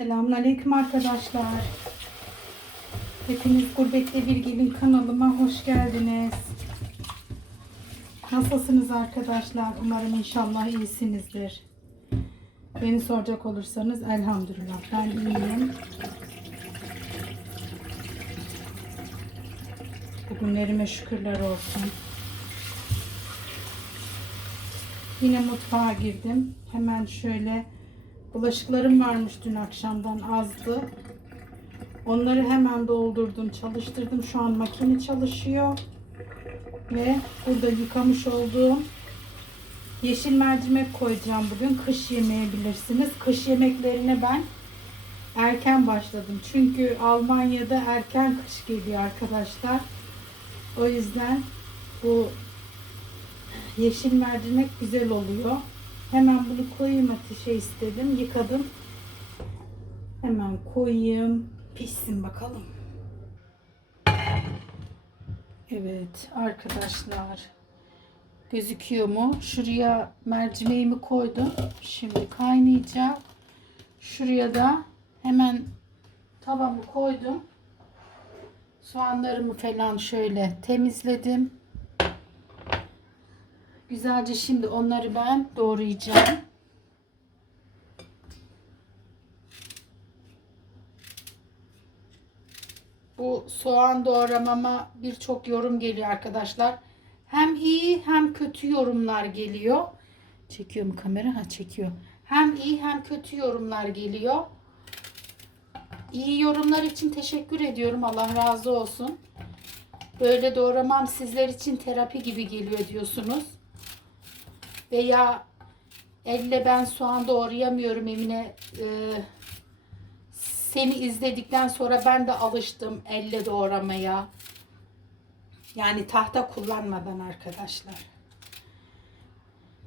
Selamünaleyküm arkadaşlar. Hepiniz Gurbette Bir Gelin kanalıma hoş geldiniz. Nasılsınız arkadaşlar? Umarım inşallah iyisinizdir. Beni soracak olursanız elhamdülillah ben iyiyim. Bugünlerime şükürler olsun. Yine mutfağa girdim. Hemen şöyle bulaşıklarım varmış dün akşamdan azdı. Onları hemen doldurdum, çalıştırdım. Şu an makine çalışıyor. Ve burada yıkamış olduğum yeşil mercimek koyacağım bugün. Kış yemeği bilirsiniz. Kış yemeklerine ben erken başladım. Çünkü Almanya'da erken kış geliyor arkadaşlar. O yüzden bu yeşil mercimek güzel oluyor. Hemen bunu koyayım ateşe istedim. Yıkadım. Hemen koyayım. Pişsin bakalım. Evet arkadaşlar. Gözüküyor mu? Şuraya mercimeğimi koydum. Şimdi kaynayacak. Şuraya da hemen tavamı koydum. Soğanlarımı falan şöyle temizledim. Güzelce şimdi onları ben doğrayacağım. Bu soğan doğramama birçok yorum geliyor arkadaşlar. Hem iyi hem kötü yorumlar geliyor. Çekiyor mu kamera? Ha çekiyor. Hem iyi hem kötü yorumlar geliyor. İyi yorumlar için teşekkür ediyorum. Allah razı olsun. Böyle doğramam sizler için terapi gibi geliyor diyorsunuz. Veya elle ben soğan doğrayamıyorum Emine. Ee, seni izledikten sonra ben de alıştım elle doğramaya. Yani tahta kullanmadan arkadaşlar.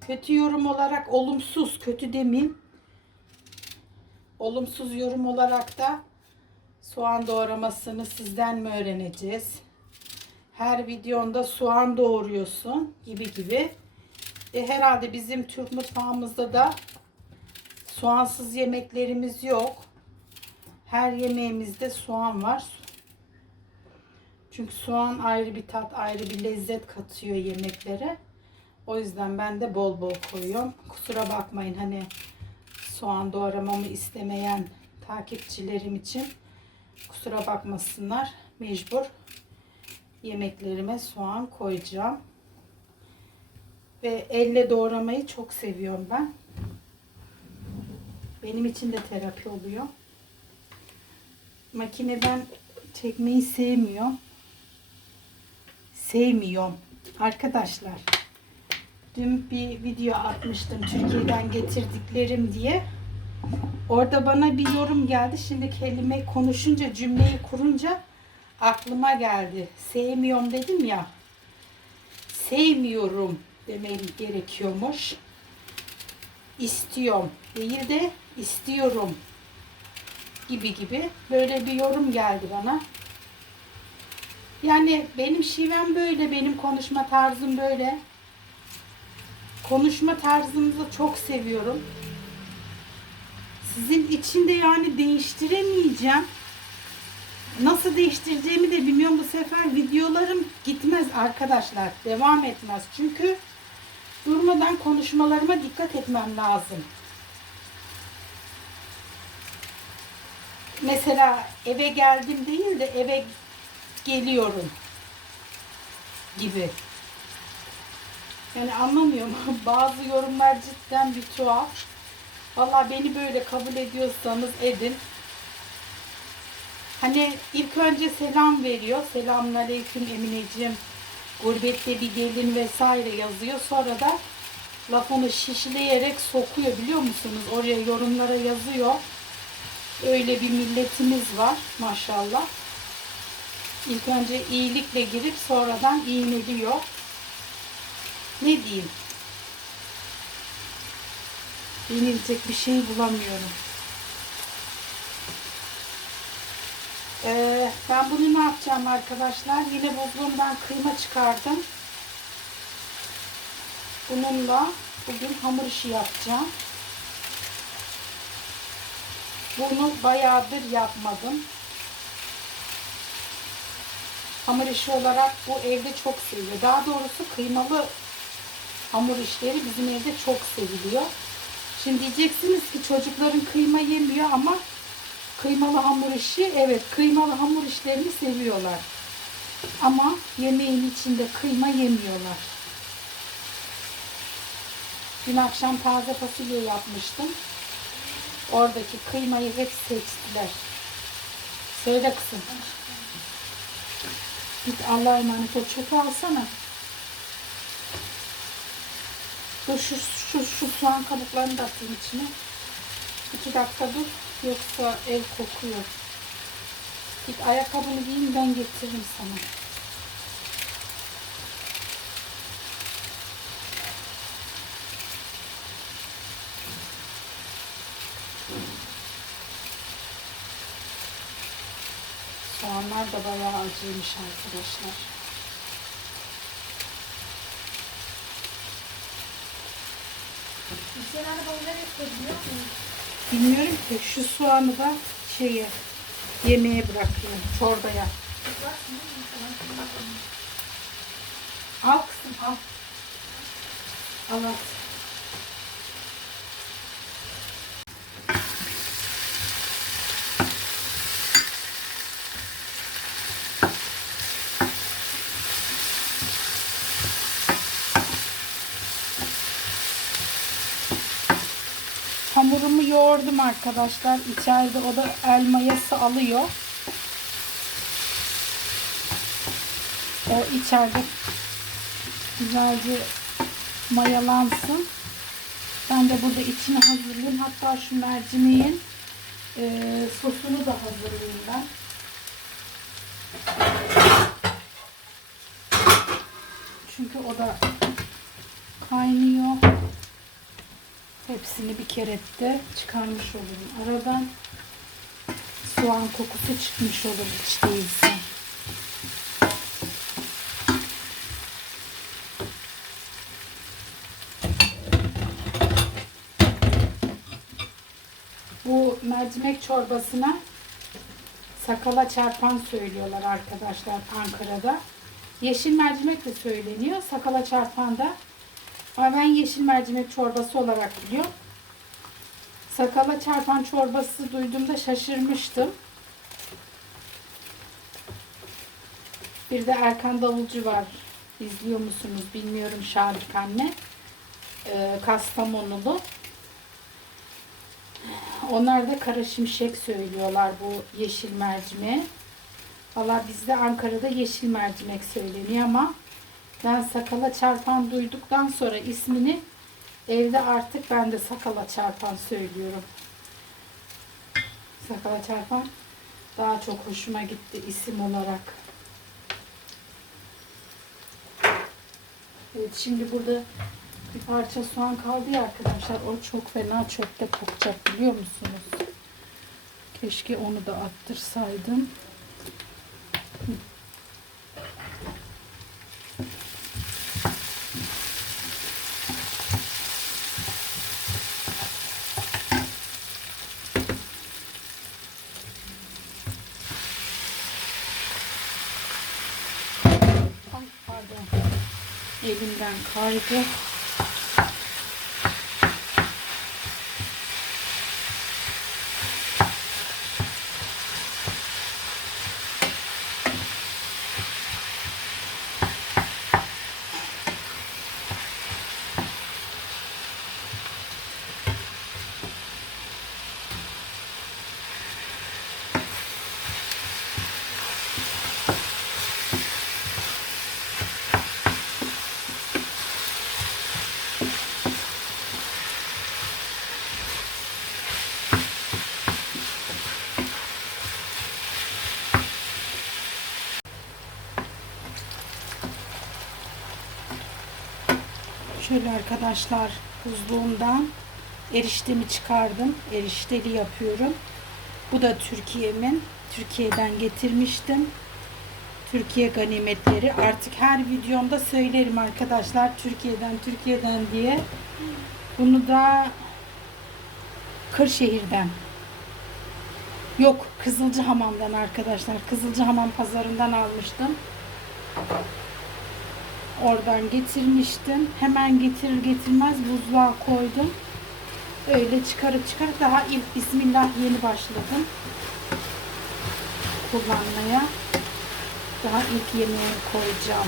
Kötü yorum olarak olumsuz, kötü demeyeyim. Olumsuz yorum olarak da soğan doğramasını sizden mi öğreneceğiz? Her videonda soğan doğruyorsun gibi gibi. E, herhalde bizim Türk mutfağımızda da soğansız yemeklerimiz yok. Her yemeğimizde soğan var. Çünkü soğan ayrı bir tat, ayrı bir lezzet katıyor yemeklere. O yüzden ben de bol bol koyuyorum. Kusura bakmayın hani soğan doğramamı istemeyen takipçilerim için kusura bakmasınlar. Mecbur yemeklerime soğan koyacağım. Ve elle doğramayı çok seviyorum ben. Benim için de terapi oluyor. Makineden çekmeyi sevmiyorum. Sevmiyorum. Arkadaşlar dün bir video atmıştım Türkiye'den getirdiklerim diye. Orada bana bir yorum geldi. Şimdi kelime konuşunca cümleyi kurunca aklıma geldi. Sevmiyorum dedim ya. Sevmiyorum demem gerekiyormuş. İstiyorum değil de istiyorum gibi gibi böyle bir yorum geldi bana. Yani benim şivem böyle, benim konuşma tarzım böyle. Konuşma tarzımızı çok seviyorum. Sizin için de yani değiştiremeyeceğim. Nasıl değiştireceğimi de bilmiyorum. Bu sefer videolarım gitmez arkadaşlar. Devam etmez. Çünkü durmadan konuşmalarıma dikkat etmem lazım. Mesela eve geldim değil de eve geliyorum gibi. Yani anlamıyorum. Bazı yorumlar cidden bir tuhaf. Valla beni böyle kabul ediyorsanız edin. Hani ilk önce selam veriyor. Selamünaleyküm Emineciğim. Gurbette bir gelin vesaire yazıyor. Sonra da lafını şişleyerek sokuyor biliyor musunuz? Oraya yorumlara yazıyor. Öyle bir milletimiz var maşallah. İlk önce iyilikle girip sonradan iğneliyor. Ne diyeyim? Denilecek bir şey bulamıyorum. Ee, ben bunu ne yapacağım arkadaşlar? Yine buzluğumdan kıyma çıkardım. Bununla bugün hamur işi yapacağım. Bunu bayağıdır yapmadım. Hamur işi olarak bu evde çok seviliyor. Daha doğrusu kıymalı hamur işleri bizim evde çok seviliyor. Şimdi diyeceksiniz ki çocukların kıyma yemiyor ama kıymalı hamur işi evet kıymalı hamur işlerini seviyorlar. Ama yemeğin içinde kıyma yemiyorlar. Dün akşam taze fasulye yapmıştım. Oradaki kıymayı hep seçtiler. Söyle kızım. Git Allah'a emanet ol. Alsana. Dur şu, şu, şu soğan kabuklarını da atayım içine. İki dakika dur. Yoksa ev kokuyor. Git ayakkabını giyin ben getiririm sana. Soğanlar da bayağı acıymış arkadaşlar. Hüseyin abi bana ne gösteriyor musun? Bilmiyorum ki şu soğanı da şeye yemeğe bırakıyorum çorbaya. Al kızım al. Al at. Yoğurdum arkadaşlar. İçeride o da el mayası alıyor. O içeride güzelce mayalansın. Ben de burada içini hazırlayayım. Hatta şu mercimeğin e, sosunu da hazırlayayım ben. Çünkü o da Hepsini bir kerette çıkarmış olurum. Aradan soğan kokusu çıkmış olur hiç değilse. Bu mercimek çorbasına sakala çarpan söylüyorlar arkadaşlar Ankara'da. Yeşil mercimek de söyleniyor. Sakala çarpan da ama ben yeşil mercimek çorbası olarak biliyorum. Sakala çarpan çorbası duyduğumda şaşırmıştım. Bir de Erkan Davulcu var. İzliyor musunuz bilmiyorum Şadik anne. Ee, Kastamonulu. Onlar da kara şimşek söylüyorlar bu yeşil mercimeğe. Valla bizde Ankara'da yeşil mercimek söyleniyor ama ben sakala çarpan duyduktan sonra ismini evde artık ben de sakala çarpan söylüyorum. Sakala çarpan daha çok hoşuma gitti isim olarak. Evet şimdi burada bir parça soğan kaldı ya arkadaşlar. O çok fena çöpte kokacak biliyor musunuz? Keşke onu da attırsaydım. Elimden kaydı. Şöyle arkadaşlar buzluğumdan eriştemi çıkardım. Erişteli yapıyorum. Bu da Türkiye'min. Türkiye'den getirmiştim. Türkiye ganimetleri. Artık her videomda söylerim arkadaşlar. Türkiye'den Türkiye'den diye. Bunu da Kırşehir'den Yok Kızılcahamam'dan arkadaşlar. Kızılcahamam pazarından almıştım. Oradan getirmiştim. Hemen getirir getirmez buzluğa koydum. Öyle çıkarıp çıkarıp daha ilk Bismillah yeni başladım kullanmaya. Daha ilk yemeğini koyacağım.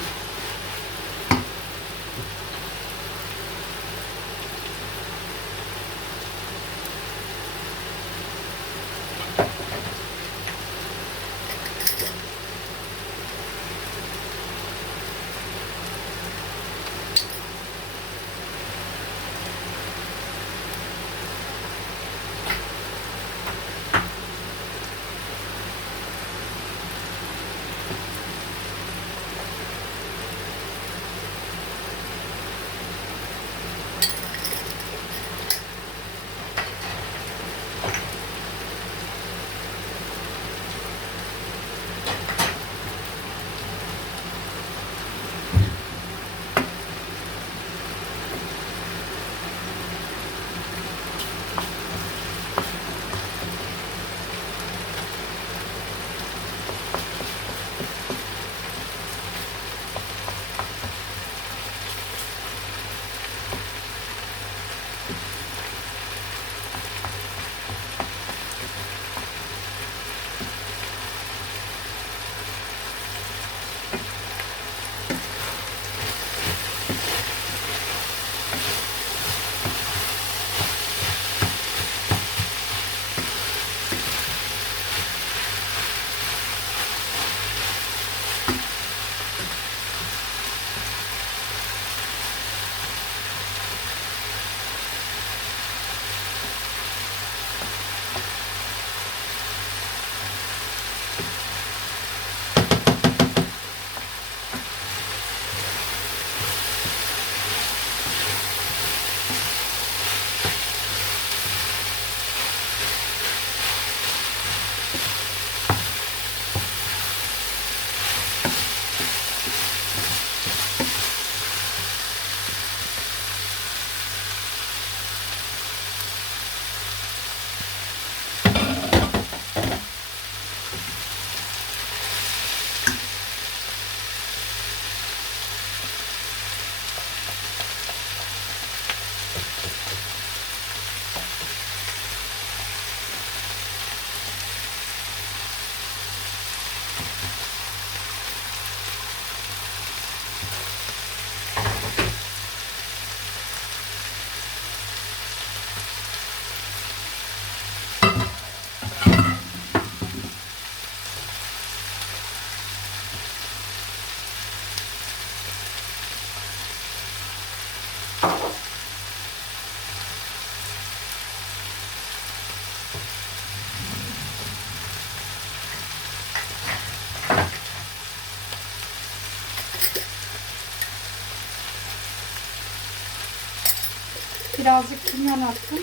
Birazcık kimyon attım.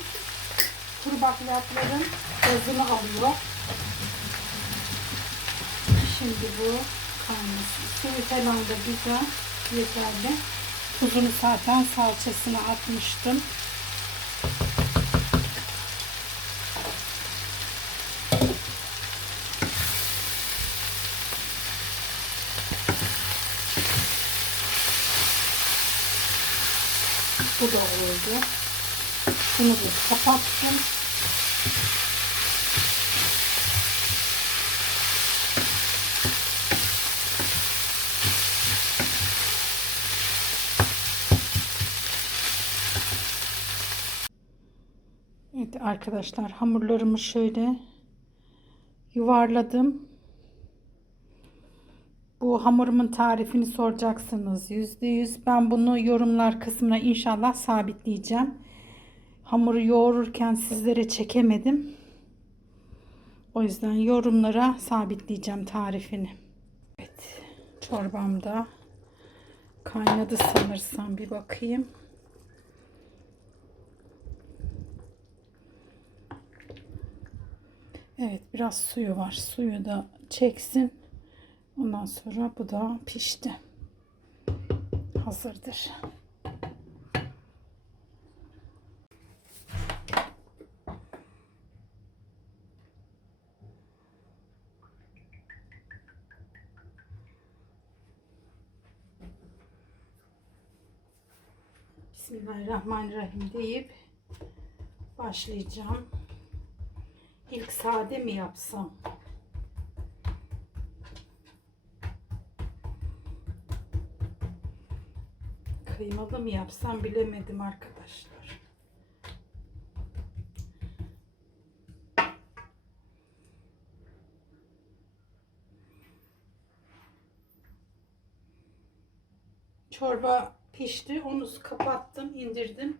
Kuru bakliyatların gazını alıyor. Şimdi bu kaynasın. Suyu falan da güzel. Yeterli. Tuzunu zaten salçasını atmıştım. Bu da oldu. Da kapattım. Evet arkadaşlar hamurlarımı şöyle yuvarladım. Bu hamurumun tarifini soracaksınız. %100 ben bunu yorumlar kısmına inşallah sabitleyeceğim. Hamuru yoğururken sizlere çekemedim. O yüzden yorumlara sabitleyeceğim tarifini. Evet, çorbam da kaynadı sanırsam bir bakayım. Evet, biraz suyu var. Suyu da çeksin. Ondan sonra bu da pişti. Hazırdır. Bismillahirrahmanirrahim deyip başlayacağım. İlk sade mi yapsam? Kıymalı mı yapsam bilemedim arkadaşlar. Çorba pişti. Onu kapattım, indirdim.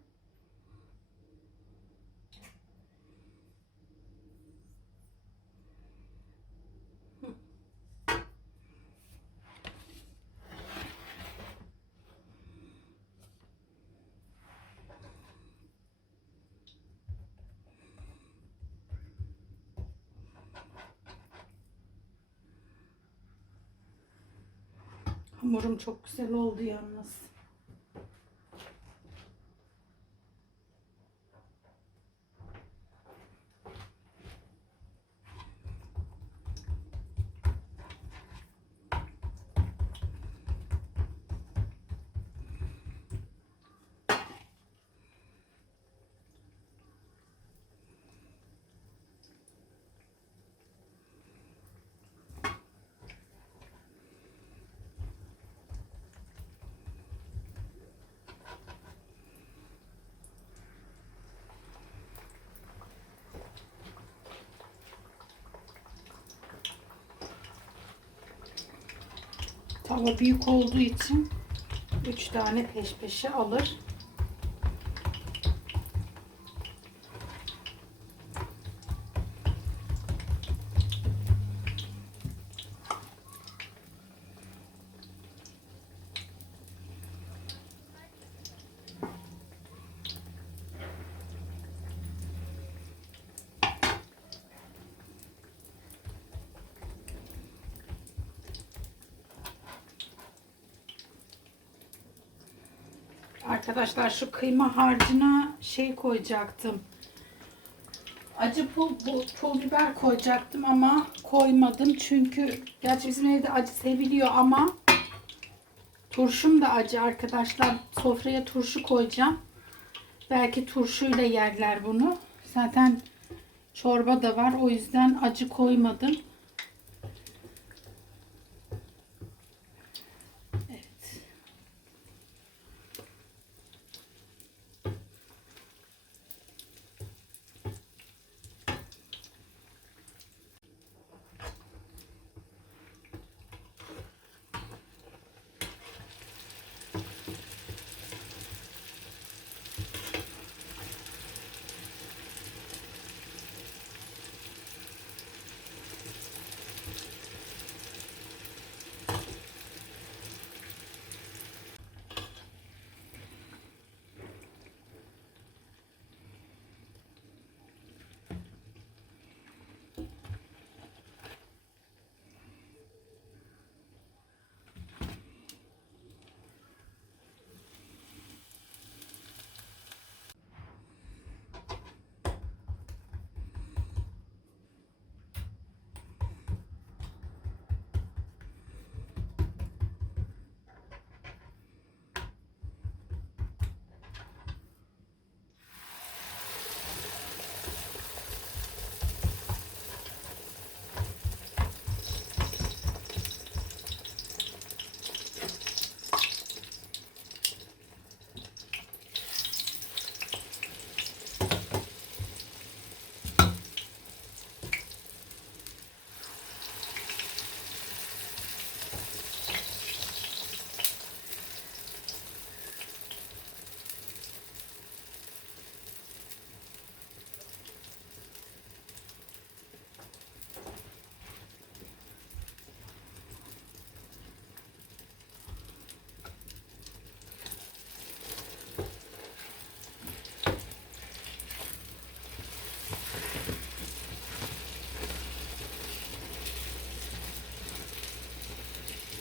Hamurum çok güzel oldu yalnız. Tava büyük olduğu için 3 tane peş peşe alır. Arkadaşlar şu kıyma harcına şey koyacaktım. Acı pul, bu, pul biber koyacaktım ama koymadım. Çünkü gerçi bizim evde acı seviliyor ama turşum da acı arkadaşlar. Sofraya turşu koyacağım. Belki turşuyla yerler bunu. Zaten çorba da var. O yüzden acı koymadım.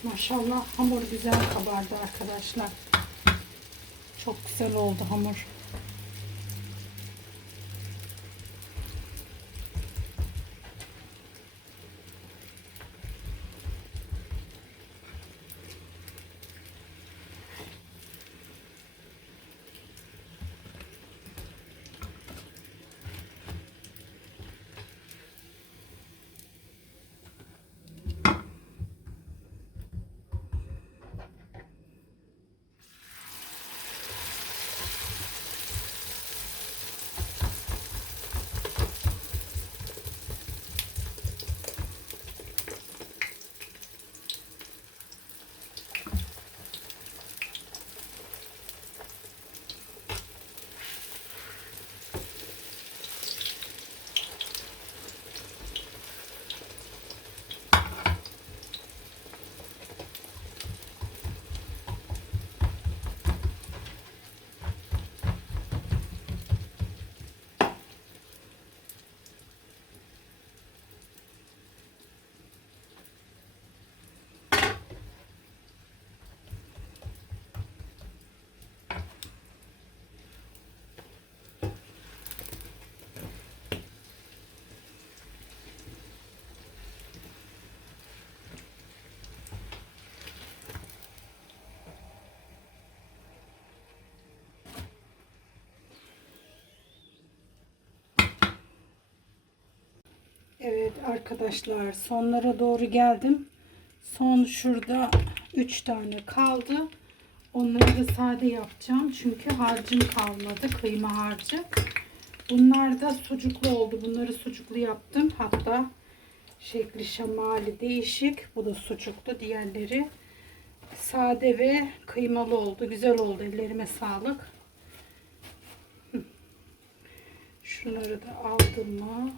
Maşallah hamur güzel kabardı arkadaşlar. Çok güzel oldu hamur. Evet arkadaşlar sonlara doğru geldim. Son şurada 3 tane kaldı. Onları da sade yapacağım. Çünkü harcım kalmadı. Kıyma harcı. Bunlar da sucuklu oldu. Bunları sucuklu yaptım. Hatta şekli şemali değişik. Bu da sucuklu. Diğerleri sade ve kıymalı oldu. Güzel oldu. Ellerime sağlık. Şunları da aldım mı?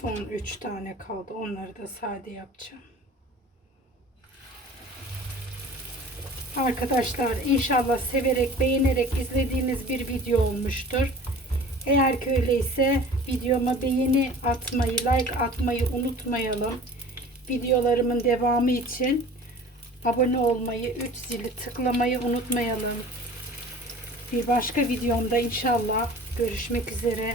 Son 3 tane kaldı. Onları da sade yapacağım. Arkadaşlar inşallah severek beğenerek izlediğiniz bir video olmuştur. Eğer ki öyleyse videoma beğeni atmayı, like atmayı unutmayalım. Videolarımın devamı için abone olmayı, 3 zili tıklamayı unutmayalım. Bir başka videomda inşallah görüşmek üzere.